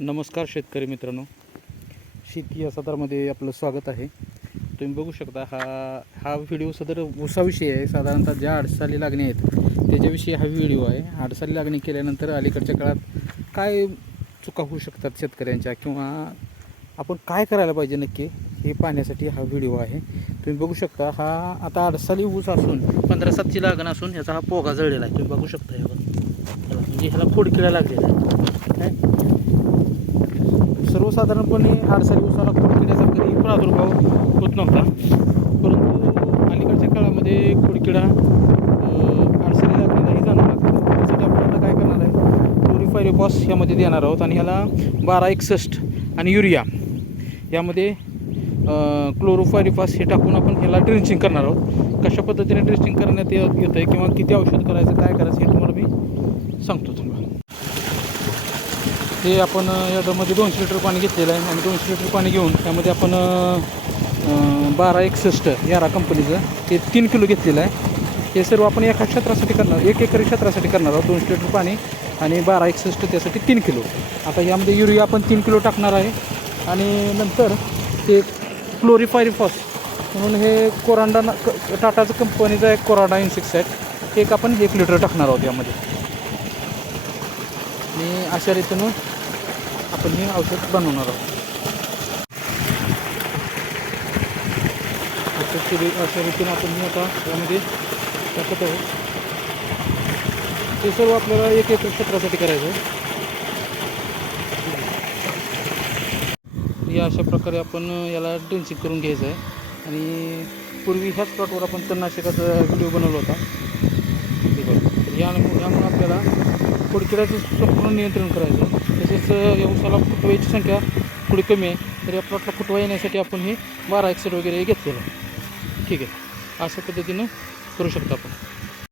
नमस्कार शेतकरी मित्रांनो, शेती या सदरमध्ये आपलं स्वागत आहे. तुम्ही बघू शकता हा व्हिडिओ सदर ऊसाविषयी आहे. साधारणतः ज्या अडसाली लागणी आहेत त्याच्याविषयी हा व्हिडिओ आहे. अडसाली लागणी केल्यानंतर अलीकडच्या काळात काय चुका होऊ शकतात शेतकऱ्यांच्या, किंवा आपण काय करायला पाहिजे नक्की हे पाहण्यासाठी हा व्हिडिओ आहे. तुम्ही बघू शकता हा आता अडसाली ऊस असून 15-7ची लागण असून याचा हा पोगा जळलेला आहे. तुम्ही बघू शकता म्हणजे ह्याला खोडकिडा लागलेला आहे. सर्वसाधारणपणे अडसाली ऊसाला खोडकिड्याचा कधी प्रादुर्भाव होत नव्हता, परंतु अलीकडच्या काळामध्ये खोडकिडा अडसाली लागलेलाही जाणवू लागतो. त्यासाठी आपण आता काय करणार आहे, क्लोरिफायरिफॉस यामध्ये देणार आहोत आणि ह्याला 1261 आणि युरिया यामध्ये क्लोरोफायरिफॉस हे टाकून आपण ह्याला ड्रेंचिंग करणार आहोत. कशा पद्धतीने ड्रेंचिंग करण्यात येतं आहे किंवा किती औषध करायचं, काय करायचं हे तुम्हाला मी सांगतो. तुम्हाला हे आपण या ड्रममध्ये 200 लिटर पाणी घेतलेलं आहे आणि 200 लिटर पाणी घेऊन त्यामध्ये आपण 1261 यारा कंपनीचं हे 3 किलो घेतलेलं आहे. हे सर्व आपण एका क्षेत्रासाठी करणार, 1 एकरी क्षेत्रासाठी करणार आहोत. 200 लिटर पाणी आणि 1261 त्यासाठी 3 किलो. आता यामध्ये युरिया आपण 3 किलो टाकणार आहे आणि नंतर ते क्लोरिफायरिफॉस म्हणून हे कोरांडा टाटाचं कंपनीचा एक कोरांडा इन्सेक्टिसाइड एक आपण 1 लिटर टाकणार आहोत यामध्ये. आणि अशा रीतीनं आपण हे औषध बनवणार आहोत. अशा रीतीनं आपण हे आता यामध्ये टाकत आहोत. ते सर्व आपल्याला 1 एकर क्षेत्रासाठी करायचं आहे. या अशा प्रकारे आपण याला ड्रेंचिंग करून घ्यायचं आहे. आणि पूर्वी ह्याच प्लॉटवर आपण तणनाशकाचा व्हिडिओ बनवला होता. यामुळे आपल्याला खोडकिड्याचं संपूर्ण नियंत्रण करायचं आहे. तसेच या ऊसाला फुटवायची संख्या थोडी कमी आहे, तर या प्लॉटला फुटवा येण्यासाठी आपण हे 1261 वगैरे घेतलेलं आहे. ठीक आहे, अशा पद्धतीनं करू शकतो आपण.